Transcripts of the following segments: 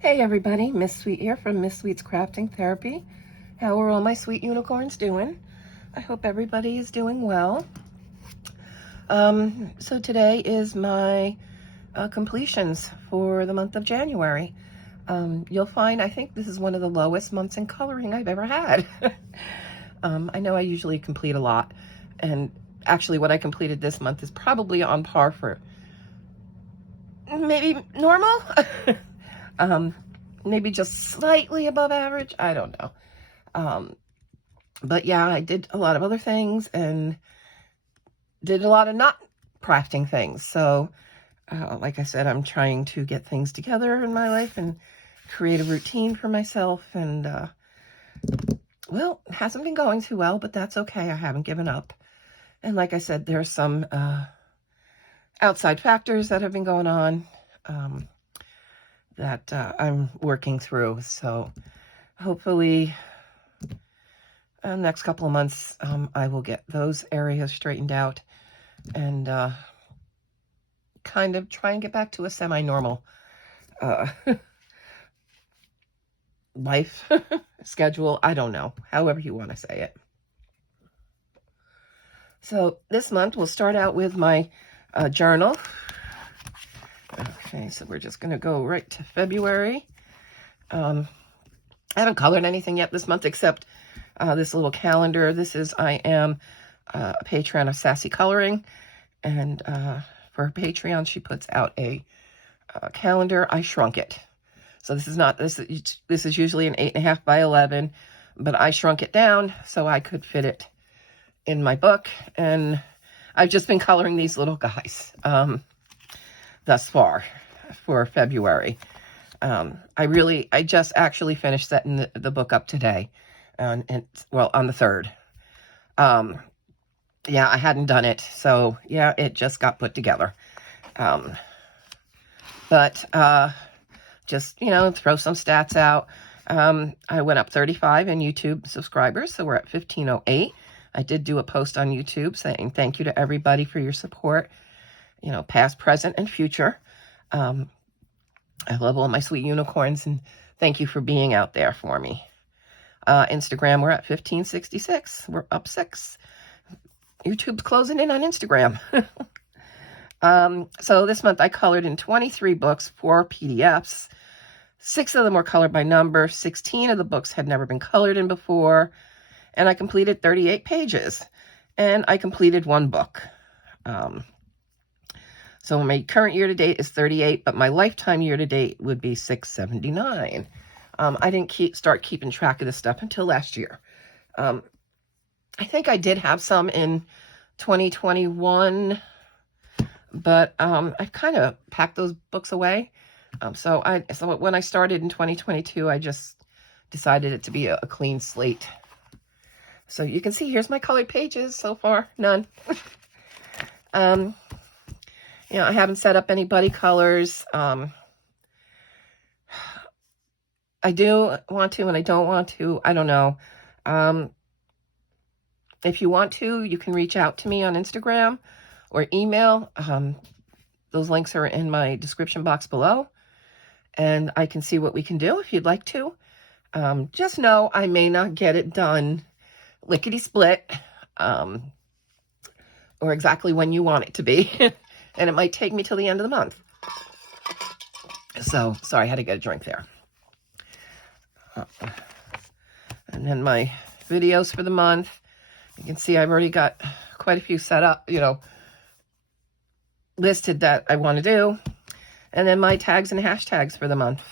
Hey everybody, Miss Sweet here from Miss Sweet's Crafting Therapy. How are all my sweet unicorns doing? I hope everybody is doing well. So today is my completions for the month of January. You'll find, I think this is one of the lowest months in coloring I've ever had. I know I usually complete a lot, and actually what I completed this month is probably on par for maybe normal. Maybe just slightly above average. I don't know. But yeah, I did a lot of other things and did a lot of not crafting things. So, like I said, I'm trying to get things together in my life and create a routine for myself. And, well, it hasn't been going too well, but that's okay. I haven't given up. And like I said, there's some outside factors that have been going on. That I'm working through. So hopefully in the next couple of months, I will get those areas straightened out and kind of try and get back to a semi-normal life schedule. I don't know, however you want to say it. So this month we'll start out with my journal. Okay, so we're just going to go right to February. I haven't colored anything yet this month except this little calendar. This is, I am a patron of Sassy Coloring, and for her Patreon, she puts out a calendar. I shrunk it. So this is not, this is usually an 8.5 by 11, but I shrunk it down so I could fit it in my book, and I've just been coloring these little guys thus far for February. I just actually finished setting the book up today, and well, on the 3rd. Yeah, I hadn't done it, so yeah, it just got put together. But just, you know, throw some stats out. I went up 35 in YouTube subscribers, so we're at 1508. I did do a post on YouTube saying thank you to everybody for your support, you know, past, present, and future. I love all my sweet unicorns, and thank you for being out there for me. Instagram, we're at 1566. We're up 6. YouTube's closing in on Instagram. So this month I colored in 23 books, 4 PDFs. 6 of them were colored by number. 16 of the books had never been colored in before. And I completed 38 pages. And I completed 1 book. So my current year-to-date is 38, but my lifetime year-to-date would be 679. I didn't start keeping track of this stuff until last year. I think I did have some in 2021, but I've kind of packed those books away. So when I started in 2022, I just decided it to be a clean slate. So you can see, here's my colored pages so far. None. You know, I haven't set up any buddy colors. I do want to and I don't want to. I don't know. If you want to, you can reach out to me on Instagram or email. Those links are in my description box below. And I can see what we can do if you'd like to. Just know I may not get it done lickety-split or exactly when you want it to be. And it might take me till the end of the month. So, sorry, I had to get a drink there. And then my videos for the month. You can see I've already got quite a few set up, you know, listed that I want to do. And then my tags and hashtags for the month.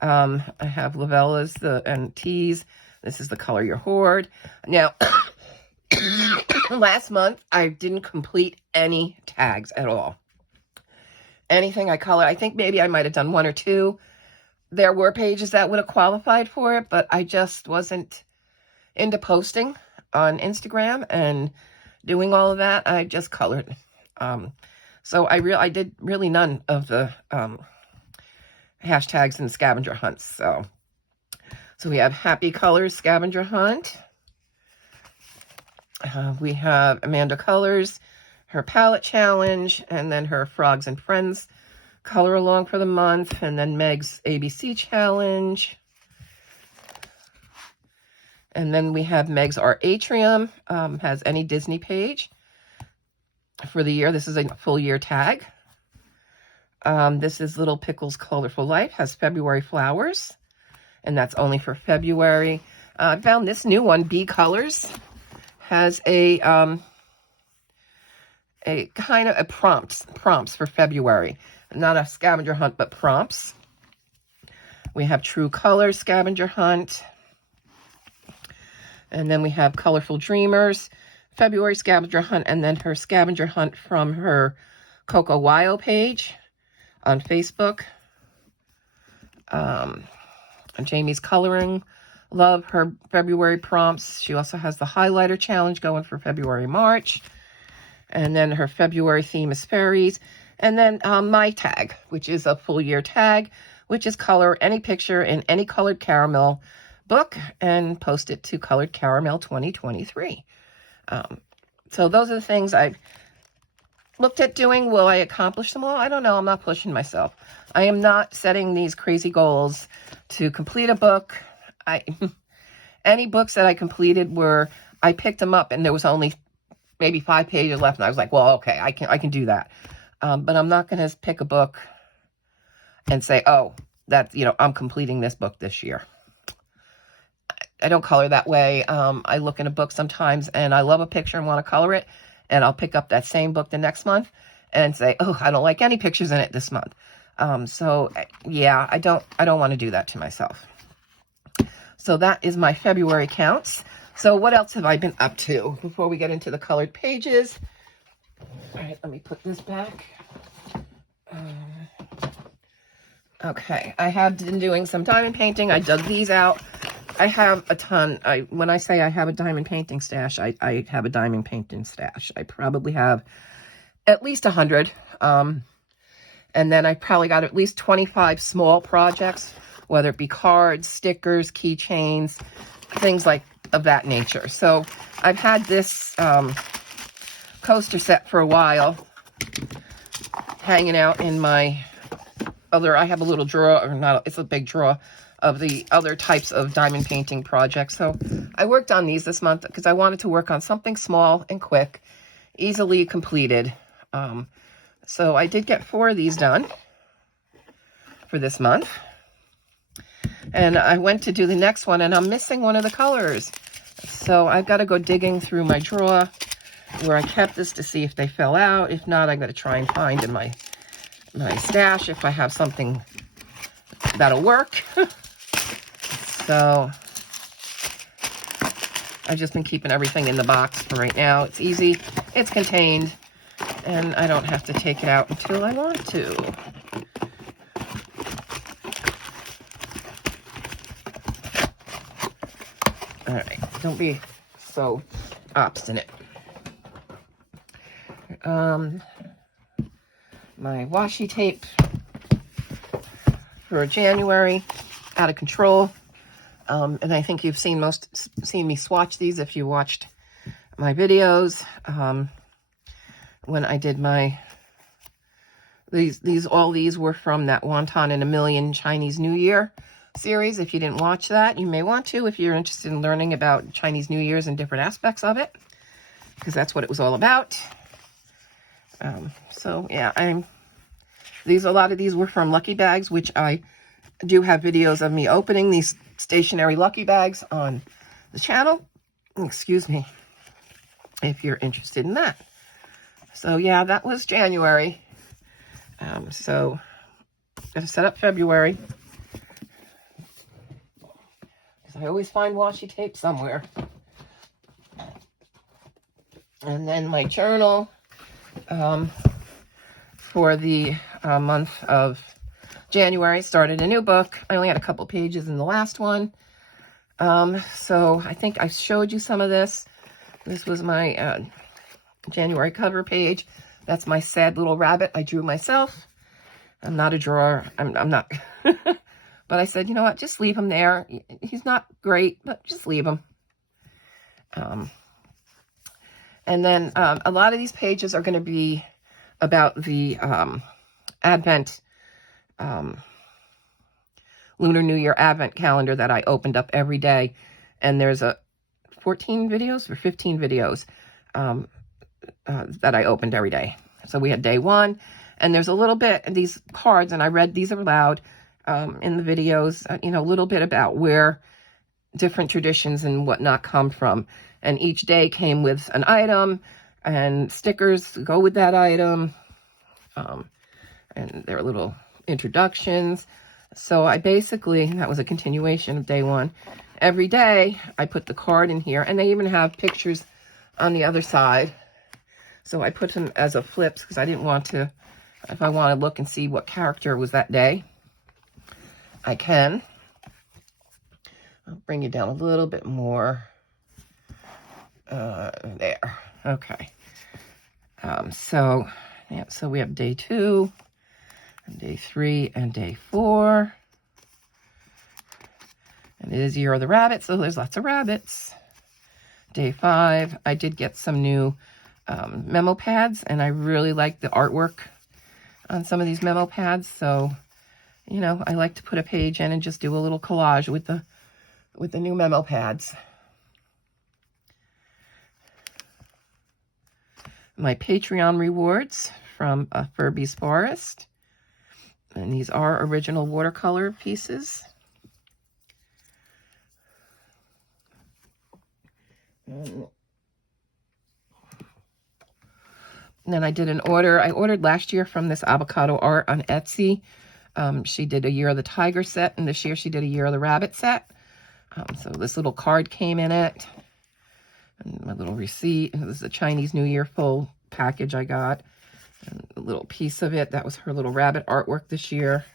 I have Lavella's and T's. This is the Color Your Hoard. Now, last month, I didn't complete any tags at all. Anything I colored, I think maybe I might have done 1 or 2. There were pages that would have qualified for it, but I just wasn't into posting on Instagram and doing all of that. I just colored. So I did really none of the hashtags and scavenger hunts. So we have Happy Colors Scavenger Hunt. We have Amanda Colors, her palette challenge, and then her Frogs and Friends color along for the month, and then Meg's ABC challenge. And then we have Meg's Art Atrium, has any Disney page for the year. This is a full year tag. This is Little Pickle's Colorful Life, has February flowers, and that's only for February. I found this new one, B Colors, has a kind of a prompts for February. Not a scavenger hunt, but prompts. We have True Colors scavenger hunt. And then we have Colorful Dreamers, February scavenger hunt, and then her scavenger hunt from her SoKawaii page on Facebook. Jamie's Coloring Love, her February prompts. She also has the highlighter challenge going for February, March. And then her February theme is fairies. And then my tag, which is a full year tag, which is color any picture in any colored caramel book and post it to Colored Caramel 2023. So those are the things I've looked at doing. Will I accomplish them all? I don't know. I'm not pushing myself. I am not setting these crazy goals to complete a book. Any books that I completed were, I picked them up and there was only maybe 5 pages left, and I was like, well, okay, I can do that. But I'm not going to pick a book and say, oh, that, I'm completing this book this year. I don't color that way. I look in a book sometimes and I love a picture and want to color it, and I'll pick up that same book the next month and say, oh, I don't like any pictures in it this month. So yeah, I don't want to do that to myself. So that is my February counts. So what else have I been up to before we get into the colored pages? All right, let me put this back. Okay, I have been doing some diamond painting. I dug these out. I have a ton. When I say I have a diamond painting stash, I have a diamond painting stash. I probably have at least 100. And then I probably got at least 25 small projects, whether it be cards, stickers, keychains, things like of that nature. So I've had this coaster set for a while, hanging out in my other, I have a little drawer, or not, it's a big drawer of the other types of diamond painting projects. So I worked on these this month because I wanted to work on something small and quick, easily completed. So I did get 4 of these done for this month. And I went to do the next one, and I'm missing one of the colors. So I've got to go digging through my drawer where I kept this to see if they fell out. If not, I'm going to try and find in my stash if I have something that'll work. So I've just been keeping everything in the box for right now. It's easy, it's contained, and I don't have to take it out until I want to. All right, don't be so obstinate. My washi tape for January, out of control. And I think you've seen me swatch these if you watched my videos. When I did all these were from that Wonton in a Million Chinese New Year series. If you didn't watch that, you may want to if you're interested in learning about Chinese New Year's and different aspects of it, because that's what it was all about. So yeah, a lot of these were from Lucky Bags, which I do have videos of me opening these stationary Lucky Bags on the channel. Excuse me, if you're interested in that. So yeah, that was January. So gotta set up February, because I always find washi tape somewhere. And then my journal for the month of January, started a new book. I only had a couple pages in the last one. So I think I showed you some of this. This was my January cover page. That's my sad little rabbit I drew myself. I'm not a drawer. I'm not. But I said, you know what? Just leave him there. He's not great, but just leave him. And then a lot of these pages are going to be about the Advent Lunar New Year Advent calendar that I opened up every day. And there's a 14 videos or 15 videos that I opened every day. So we had day 1, and there's a little bit of these cards, and I read these aloud in the videos, you know, a little bit about where different traditions and whatnot come from. And each day came with an item and stickers to go with that item. And there are little introductions. So I basically, that was a continuation of day 1. Every day I put the card in here, and they even have pictures on the other side. So I put them as a flips because I didn't want to, if I want to look and see what character was that day, I can. I'll bring you down a little bit more. There. Okay. So we have day 2, and day 3, and day 4. And it is Year of the Rabbit, so there's lots of rabbits. Day 5, I did get some new memo pads, and I really like the artwork on some of these memo pads. So, you know, I like to put a page in and just do a little collage with the new memo pads. My Patreon rewards from Furby's Forest. And these are original watercolor pieces. And then I did an order. I ordered last year from this avocado art on Etsy. She did a Year of the Tiger set, and this year she did a Year of the Rabbit set. So this little card came in it. And my little receipt. And this is a Chinese New Year full package I got. And a little piece of it. That was her little rabbit artwork this year.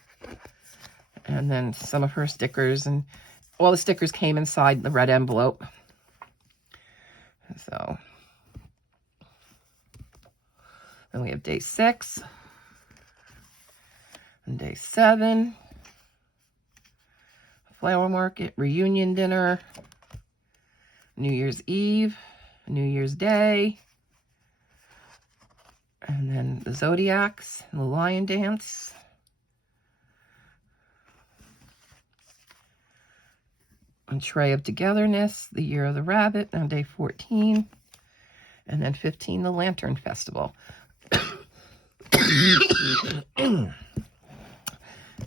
And then some of her stickers. And all the stickers came inside the red envelope. So, then we have day 6. And day 7. Flower market, reunion dinner. New Year's Eve, New Year's Day. And then the Zodiacs, and the Lion Dance. And Tray of Togetherness, the Year of the Rabbit on day 14. And then 15, the Lantern Festival.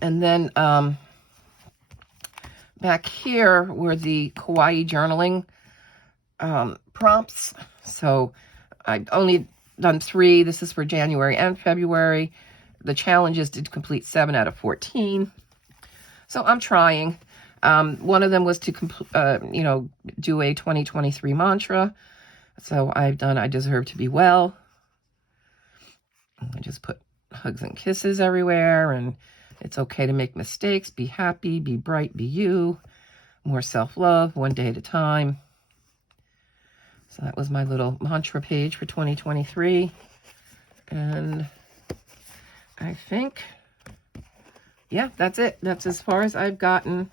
And then back here were the Kawaii journaling prompts. So I've only done 3. This is for January and February. The challenge is to complete 7 out of 14. So I'm trying. One of them was to, you know, do a 2023 mantra. So I've done, I deserve to be well. I just put hugs and kisses everywhere, and it's okay to make mistakes. Be happy, be bright, be you. More self-love, one day at a time. So that was my little mantra page for 2023. And I think, yeah, that's it. That's as far as I've gotten.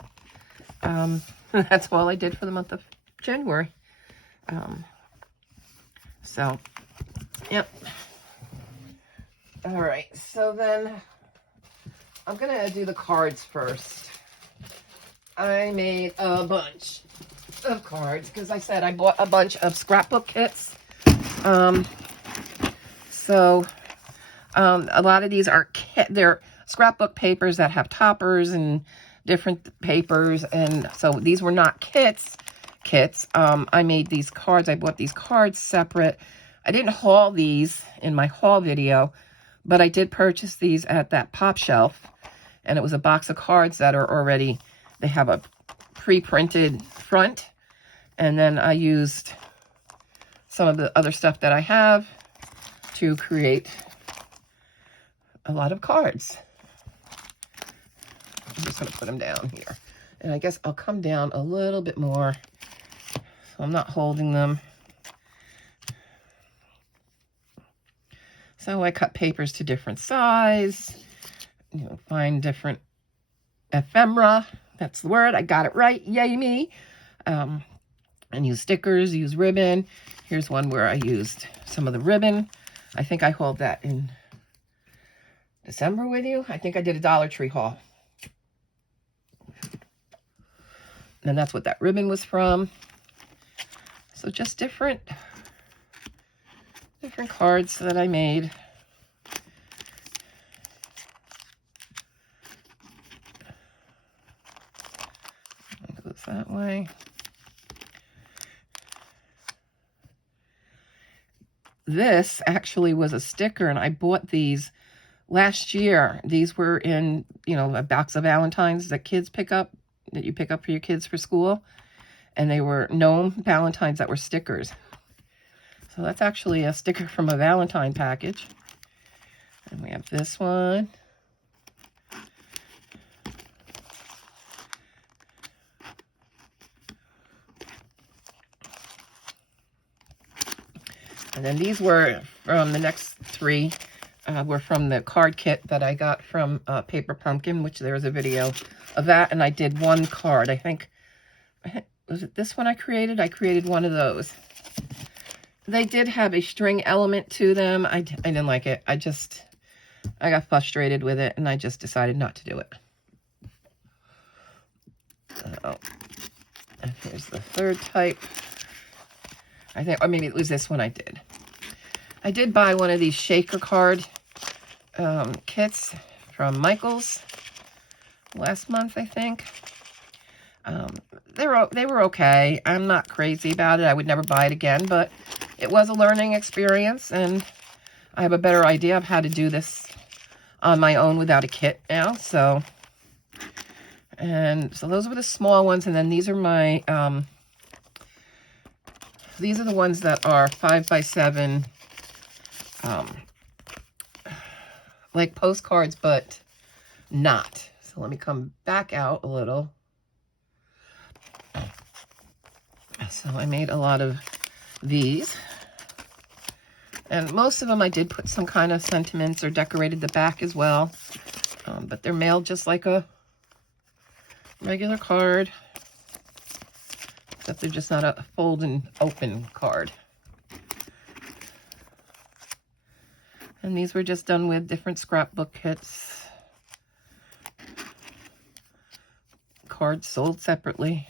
That's all I did for the month of January. So, yep. All right, so then I'm going to do the cards first. I made a bunch of cards because I said I bought a bunch of scrapbook kits. So a lot of these are they're scrapbook papers that have toppers and different papers, and so these were not kits. I made these cards. I bought these cards separate. I didn't haul these in my haul video, but I did purchase these at that pop shelf, and it was a box of cards that are already, they have a pre-printed front, and then I used some of the other stuff that I have to create a lot of cards. I'm just going to put them down here. And I guess I'll come down a little bit more so I'm not holding them. So I cut papers to different size, you know, find different ephemera. That's the word. I got it right. Yay me. And use stickers, use ribbon. Here's one where I used some of the ribbon. I think I hauled that in December with you. I think I did a Dollar Tree haul. And that's what that ribbon was from. So just different cards that I made. It goes that way. This actually was a sticker, and I bought these last year. These were in, you know, a box of Valentines that kids pick up, that you pick up for your kids for school. And they were gnome Valentines that were stickers. So that's actually a sticker from a Valentine package. And we have this one. And then these were from the next three, were from the card kit that I got from Paper Pumpkin, which there was a video of that. And I did one card. I think, was it this one I created? I created one of those. They did have a string element to them. I didn't like it. I got frustrated with it, and I just decided not to do it. So, and here's the third type. I think, or maybe it was this one I did. I did buy one of these shaker card kits from Michaels last month, I think. They were okay. I'm not crazy about it. I would never buy it again, but it was a learning experience, and I have a better idea of how to do this on my own without a kit now. So those were the small ones, and then these are my these are the ones that are 5x7, like postcards, but not. So let me come back out a little. So I made a lot of these, and most of them I did put some kind of sentiments or decorated the back as well, but they're mailed just like a regular card, except they're just not a fold and open card. And these were just done with different scrapbook kits, cards sold separately.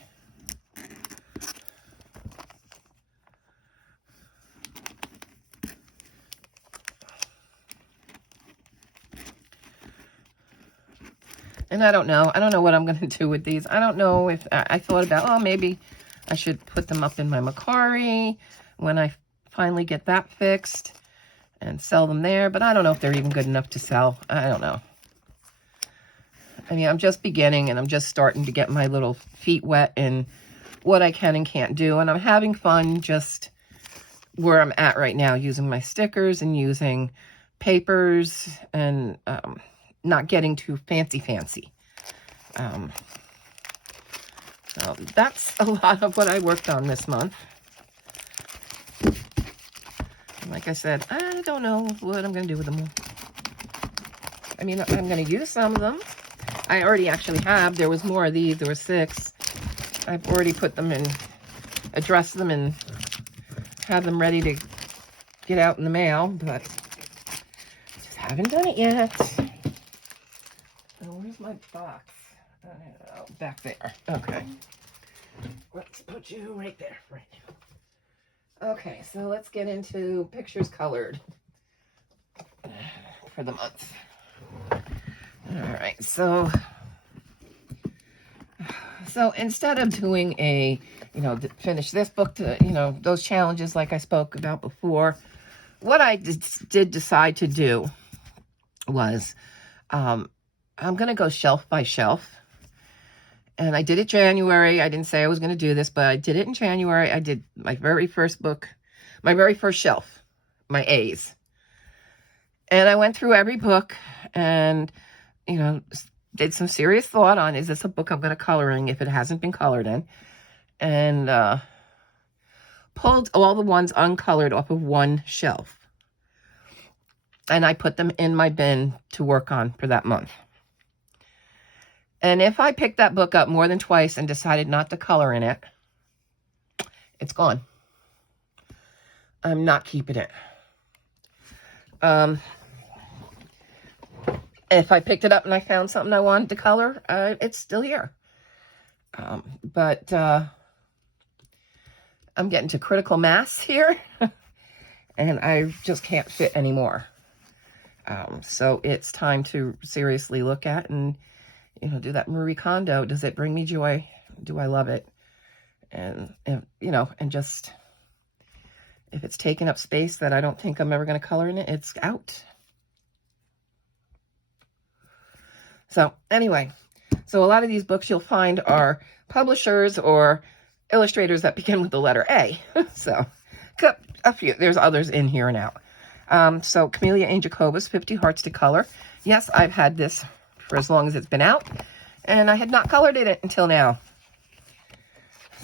And I don't know what I'm going to do with these. I don't know if I thought about, oh, maybe I should put them up in my Macari when I finally get that fixed and sell them there. But I don't know if they're even good enough to sell. I don't know. I mean, I'm just beginning, and I'm just starting to get my little feet wet in what I can and can't do. And I'm having fun just where I'm at right now, using my stickers and using papers and not getting too fancy. So that's a lot of what I worked on this month. And like I said, I don't know what I'm going to do with them all. I mean, I'm going to use some of them. I already actually have. There was more of these. There were 6. I've already put them in, addressed them, and have them ready to get out in the mail, but just haven't done it yet. So where's my box? Oh, back there. Okay. Let's put you right there right now. Okay, so let's get into pictures colored for the month. All right, so instead of doing a, finish this book to, those challenges like I spoke about before, what I did decide to do was, I'm going to go shelf by shelf. And I did it January. I didn't say I was going to do this, but I did it in January. I did my very first book, my very first shelf, my A's. And I went through every book and, did some serious thought on, is this a book I'm going to color in if it hasn't been colored in? And pulled all the ones uncolored off of one shelf. And I put them in my bin to work on for that month. And if I picked that book up more than twice and decided not to color in it, it's gone. I'm not keeping it. If I picked it up and I found something I wanted to color, it's still here. But I'm getting to critical mass here, and I just can't fit anymore. So it's time to seriously look at and, you know, do that Marie Kondo. Does it bring me joy? Do I love it? And you know, and just, if it's taking up space that I don't think I'm ever going to color in it, it's out. So anyway, so a lot of these books you'll find are publishers or illustrators that begin with the letter A. So a few, there's others in here and out. So Camellia and Jacobus, 50 Hearts to Color. Yes, I've had this for as long as it's been out, and I had not colored it until now.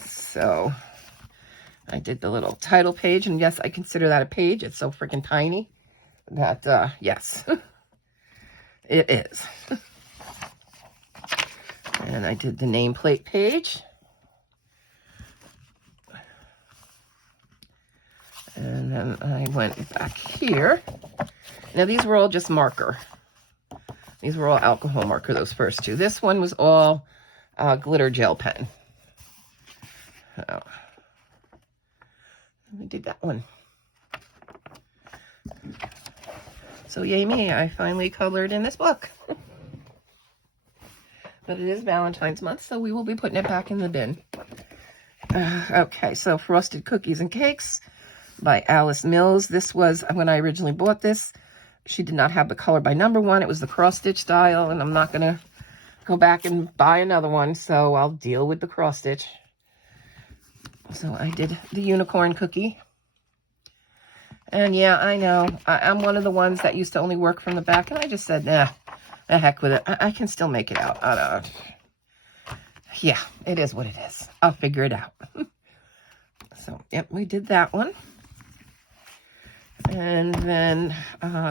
So I did the little title page, and yes, I consider that a page. It's so freaking tiny that, yes, it is. And I did the nameplate page. And then I went back here. Now, these were all just marker. These were all alcohol marker, those first two. This one was all glitter gel pen. So, we did that one. So, yay me, I finally colored in this book. But it is Valentine's month, so we will be putting it back in the bin. Okay, so Frosted Cookies and Cakes by Alice Mills. This was, when I originally bought this, she did not have the color by number one. It was the cross-stitch style, and I'm not going to go back and buy another one, so I'll deal with the cross-stitch. So I did the unicorn cookie. And yeah, I know, I'm one of the ones that used to only work from the back, and I just said, nah, the heck with it. I can still make it out. Yeah, it is what it is. I'll figure it out. So, yep, we did that one. And then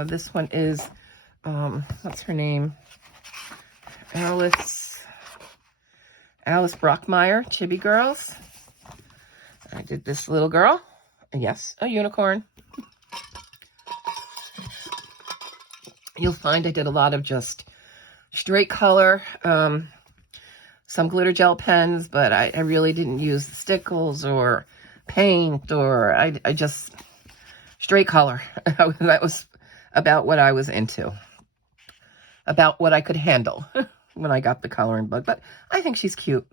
this one is, what's her name? Alice Brockmeyer, Chibi Girls. I did this little girl. Yes, a unicorn. You'll find I did a lot of just straight color, some glitter gel pens, but I really didn't use stickles or paint, or I just straight color. That was about what I was into, about what I could handle when I got the coloring book. But I think she's cute.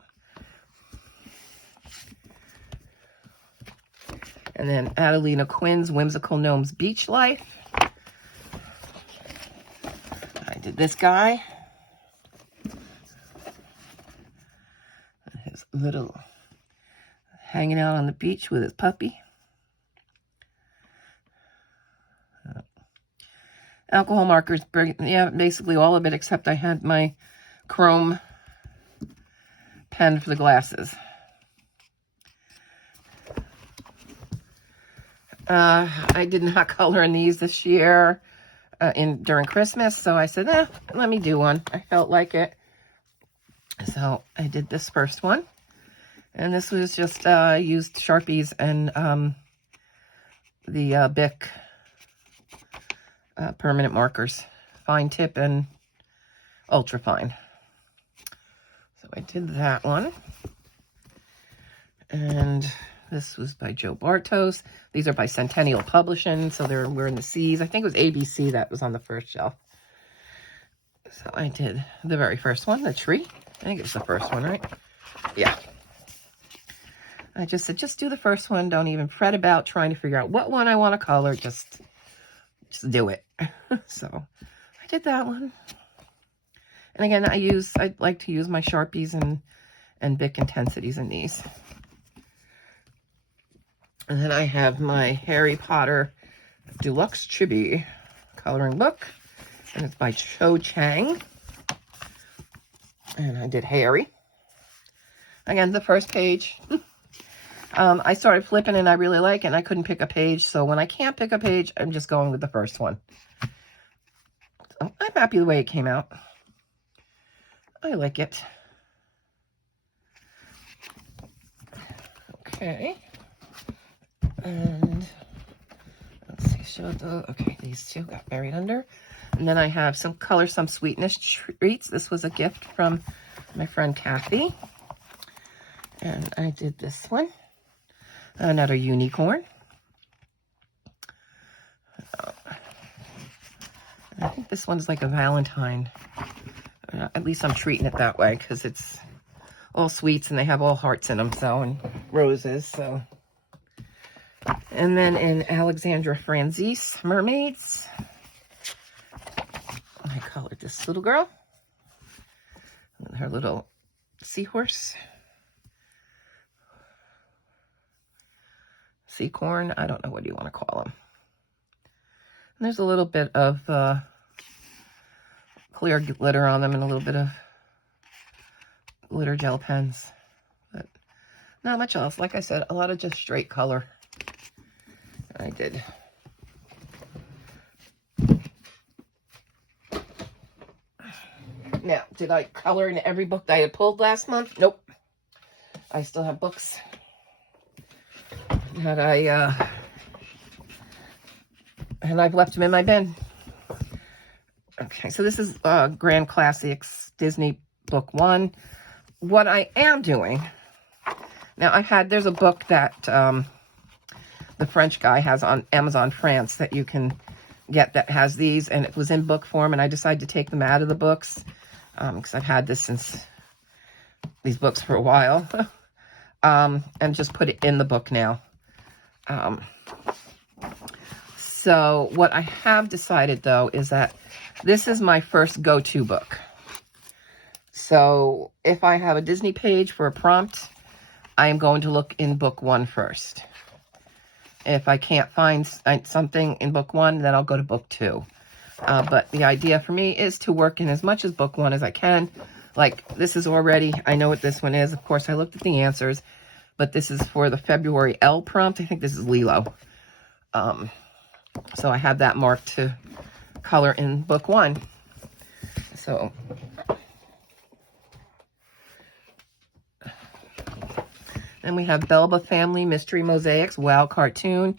And then Adelina Quinn's Whimsical Gnomes Beach Life. I did this guy. His little hanging out on the beach with his puppy. Alcohol markers, yeah, basically all of it, except I had my chrome pen for the glasses. I did not color in these this year during Christmas, so I said, let me do one. I felt like it. So I did this first one. And this was just used Sharpies and the Bic permanent markers, fine tip and ultra fine. So I did that one. And this was by Joe Bartos. These are by Centennial Publishing, so we're in the C's. I think it was ABC that was on the first shelf. So I did the very first one, the tree. I think it was the first one, right? Yeah. I just said, just do the first one. Don't even fret about trying to figure out what one I want to color. Just do it. So I did that one. And again, I like to use my Sharpies and Bic intensities in these. And then I have my Harry Potter Deluxe Chibi coloring book. And it's by Cho Chang. And I did Harry. Again, the first page. I started flipping and I really like it, and I couldn't pick a page. So when I can't pick a page, I'm just going with the first one. So I'm happy the way it came out. I like it. Okay. And let's see, okay, these two got buried under. And then I have some Color Some Sweetness treats. This was a gift from my friend Kathy. And I did this one. Another unicorn. I think this one's like a Valentine. At least I'm treating it that way because it's all sweets and they have all hearts in them, so, and roses, so. And then in Alexandra Franzese Mermaids, I colored this little girl and her little seahorse. Seacorn, I don't know what you want to call them. And there's a little bit of clear glitter on them and a little bit of glitter gel pens. But not much else. Like I said, a lot of just straight color. I did. Now, did I color in every book that I had pulled last month? Nope. I still have books that and I've left them in my bin. Okay, so this is Grand Classics Disney Book 1. What I am doing, now there's a book that the French guy has on Amazon France that you can get that has these, and it was in book form, and I decided to take them out of the books because I've had these books for a while, and just put it in the book now. So what I have decided, though, is that this is my first go-to book. So if I have a Disney page for a prompt, I am going to look in book 1 first. If I can't find something in book 1, then I'll go to book 2. But the idea for me is to work in as much as book 1 as I can. Like, this is already, I know what this one is. Of course, I looked at the answers, but this is for the February L prompt. I think this is Lilo. So I have that marked to color in book 1. So then we have Belba Family Mystery Mosaics, Wow Cartoon.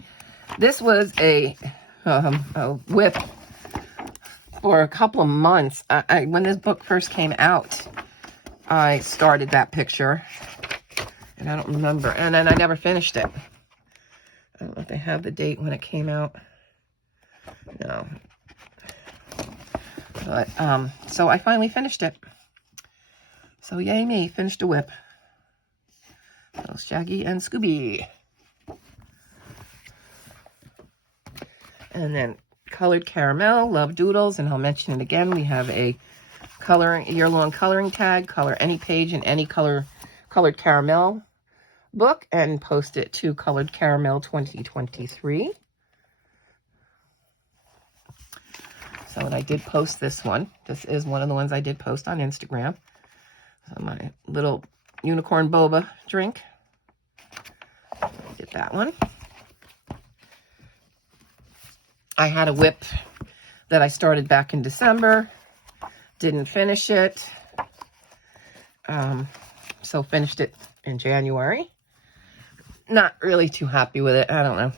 This was a whip for a couple of months. When this book first came out, I started that picture, and I don't remember. And then I never finished it. I don't know if they have the date when it came out. No. But, so I finally finished it. So yay me, finished a whip. Little Shaggy and Scooby. And then Colored Caramel, Love Doodles, and I'll mention it again. We have a year-long coloring tag, color any page in any Colored Caramel book, and post it to Colored Caramel 2023. So, and I did post this one. This is one of the ones I did post on Instagram. So my little unicorn boba drink. I did that one. I had a whip that I started back in December. Didn't finish it. So finished it in January. Not really too happy with it. I don't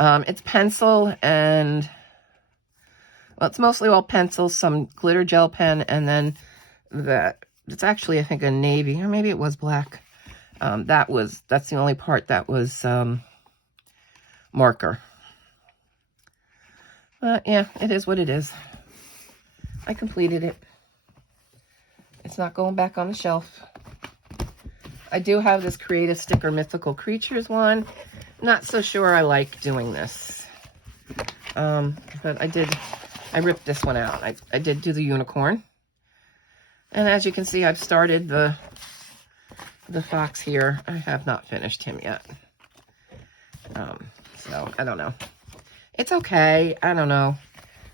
know. It's pencil and, well, it's mostly all pencil, some glitter gel pen, and then it's actually, I think, a navy, or maybe it was black. That's the only part that was marker. But yeah, it is what it is. I completed it. It's not going back on the shelf. I do have this Creative Sticker Mythical Creatures one. Not so sure I like doing this. But I ripped this one out. I did do the unicorn. And as you can see, I've started the fox here. I have not finished him yet. So, I don't know. It's okay. I don't know.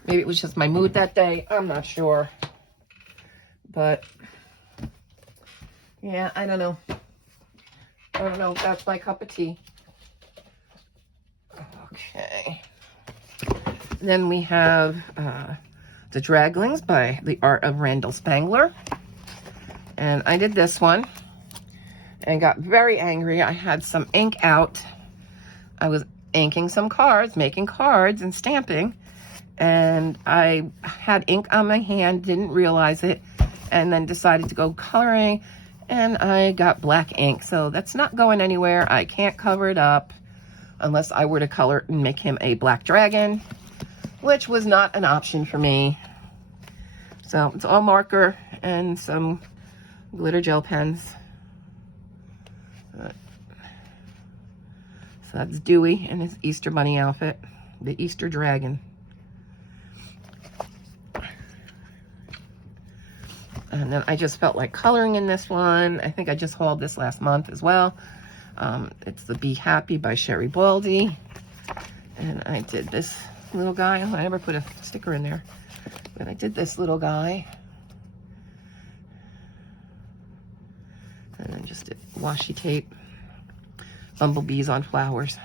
Maybe it was just my mood that day. I'm not sure. But, yeah, I don't know. I don't know if that's my cup of tea. Okay. Then we have The Draglings by The Art of Randall Spangler. And I did this one and got very angry. I had some ink out. I was inking some cards, making cards and stamping. and I had ink on my hand, didn't realize it, and then decided to go coloring, and I got black ink. So that's not going anywhere. I can't cover it up unless I were to color it and make him a black dragon, which was not an option for me. So it's all marker and some glitter gel pens. So that's Dewey in his Easter Bunny outfit, the Easter Dragon. And then I just felt like coloring in this one. I think I just hauled this last month as well. It's the Be Happy by Sherry Baldy. And I did this little guy. I never put a sticker in there, but I did this little guy. And then just did washi tape, bumblebees on flowers.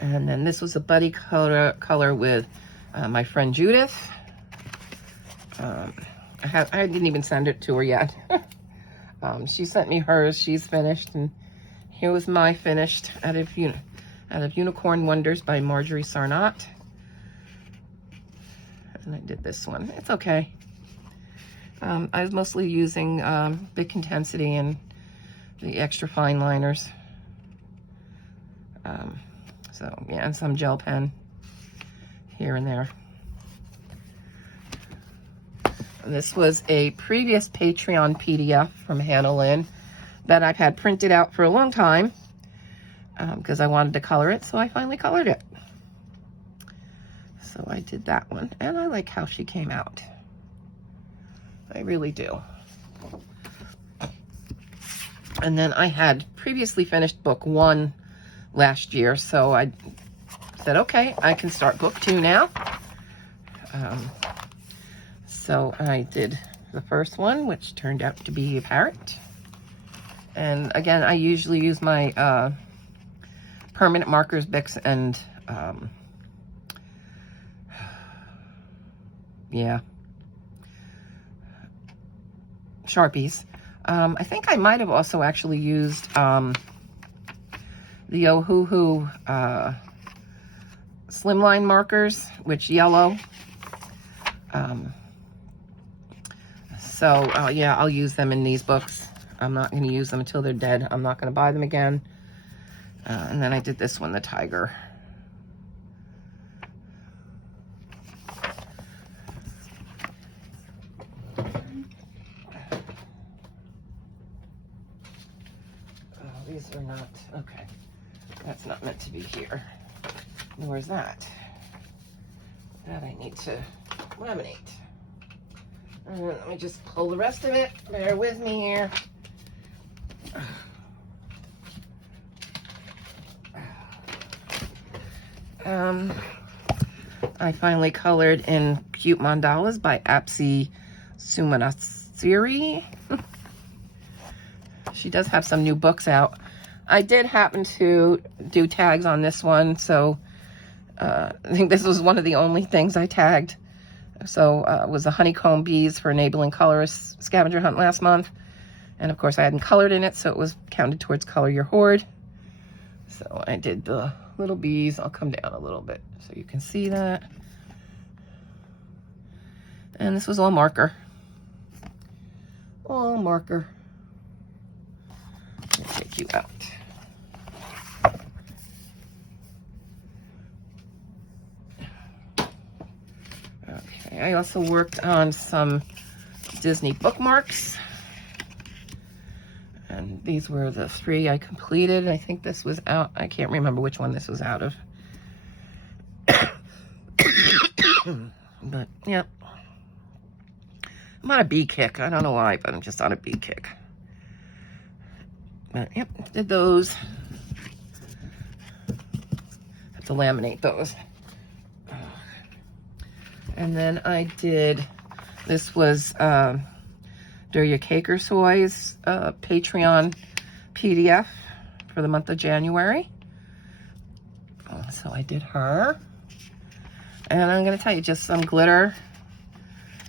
And then this was a buddy color with my friend Judith. I didn't even send it to her yet. She sent me hers. She's finished, and here was my finished out of Unicorn Wonders by Marjorie Sarnott. And I did this one. It's okay. I was mostly using Big Intensity and the extra fine liners. So yeah, and some gel pen here and there. This was a previous Patreon PDF from Hannah Lynn that I've had printed out for a long time because I wanted to color it, so I finally colored it. So I did that one, and I like how she came out. I really do. And then I had previously finished book 1 last year, so I said, okay, I can start book 2 now. So I did the first one, which turned out to be a parrot. And again, I usually use my permanent markers, Bics, and yeah, Sharpies. I think I might have also actually used the Ohuhu slimline markers, which yellow. Yeah, I'll use them in these books. I'm not going to use them until they're dead. I'm not going to buy them again. And then I did this one, the tiger. These are not, okay. That's not meant to be here. Nor is that. That I need to laminate. Let me just pull the rest of it. Bear with me here. I finally colored in Cute Mandalas by Apsi Sumanasiri. She does have some new books out. I did happen to do tags on this one, so I think this was one of the only things I tagged. So it was the honeycomb bees for enabling colorist scavenger hunt last month. And of course I hadn't colored in it, so it was counted towards color your hoard. So I did the little bees. I'll come down a little bit so you can see that. And this was all marker. All marker. Let me take you out. Okay, I also worked on some Disney bookmarks. And these were the 3 I completed. I think this was out. I can't remember which one this was out of. But, yeah. I'm on a bee kick. I don't know why, but I'm just on a bee kick. But, yep, did those. Have to laminate those. And then I did, this was Durya Kakersoy's Patreon PDF for the month of January. So I did her. And I'm going to tell you just some glitter.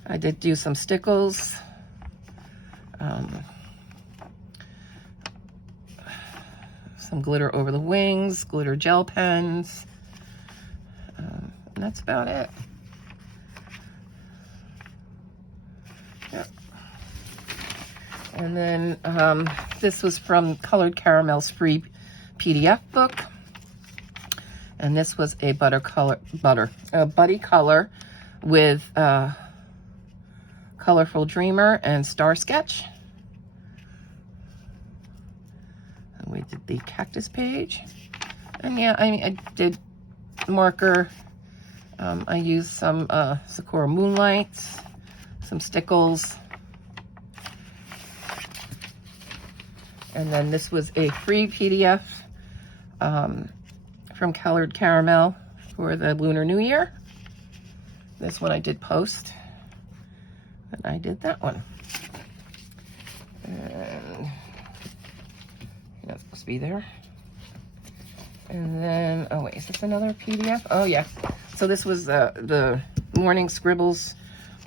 I did do some stickles. some glitter over the wings, glitter gel pens. And that's about it. Yep. And then this was from Colored Caramel's free PDF book. And this was a buddy color with Colorful Dreamer and Star Sketch. And we did the cactus page. And yeah, I did marker. I used some Sakura Moonlights, some stickles. And then this was a free PDF from Colored Caramel for the Lunar New Year. This one I did post, and I did that one. And that's supposed to be there. And then, oh wait, is this another PDF? Oh yeah. So this was the Morning Scribbles,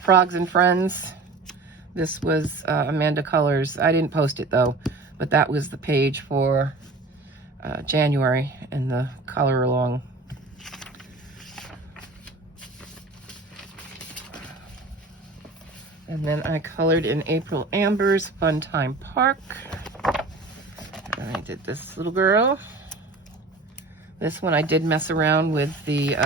Frogs and Friends. This was Amanda Colors. I didn't post it though, but that was the page for January in the color along. And then I colored in April Amber's Fun Time Park. And I did this little girl. This one I did mess around with the,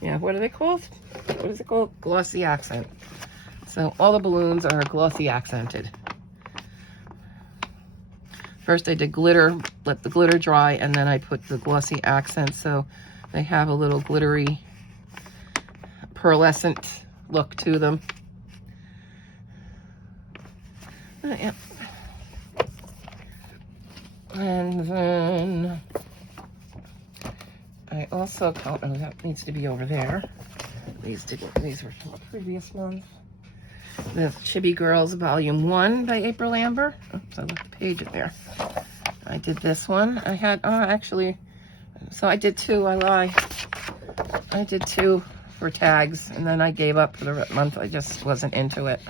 yeah, what are they called? What is it called? Glossy accent. So all the balloons are glossy accented. First I did glitter, let the glitter dry, and then I put the glossy accent so they have a little glittery, pearlescent look to them. Yeah. And then I also, oh, that needs to be over there. These were from the previous month. The Chibi Girls Volume 1 by April Amber. Oops, I left the page in there. I did this one. I had, actually, so I did two, I lie. I did two for tags, and then I gave up for the month. I just wasn't into it.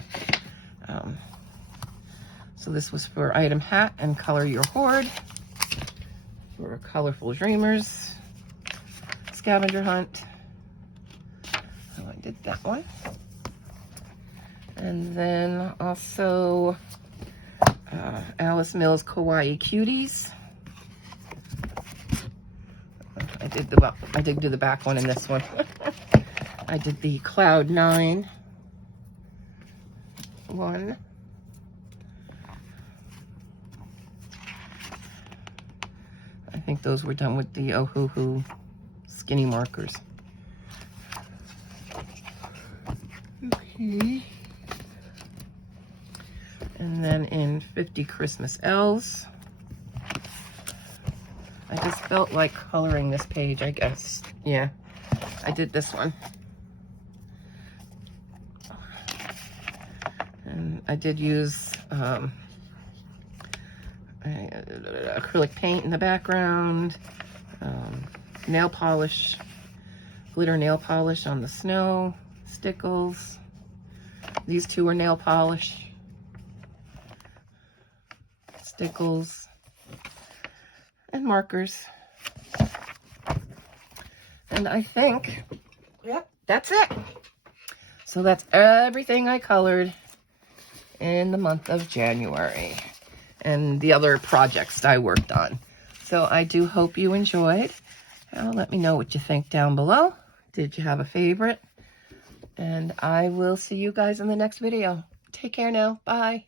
So this was for Item Hat and Color Your Hoard. For Colorful Dreamers, Scavenger Hunt. So I did that one. And then also Alice Mills Kawaii Cuties. I did do the back one in this one. I did the Cloud 9 one. I think those were done with the Ohuhu skinny markers. Okay. And then in 50 Christmas Elves, I just felt like coloring this page, I guess. Yeah, I did this one. And I did use acrylic paint in the background, nail polish, glitter nail polish on the snow, stickles. These two are nail polish. Stickles and markers. And I think, yep, that's it. So that's everything I colored in the month of January and the other projects I worked on. So I do hope you enjoyed. Let me know what you think down below. Did you have a favorite? And I will see you guys in the next video. Take care now. Bye.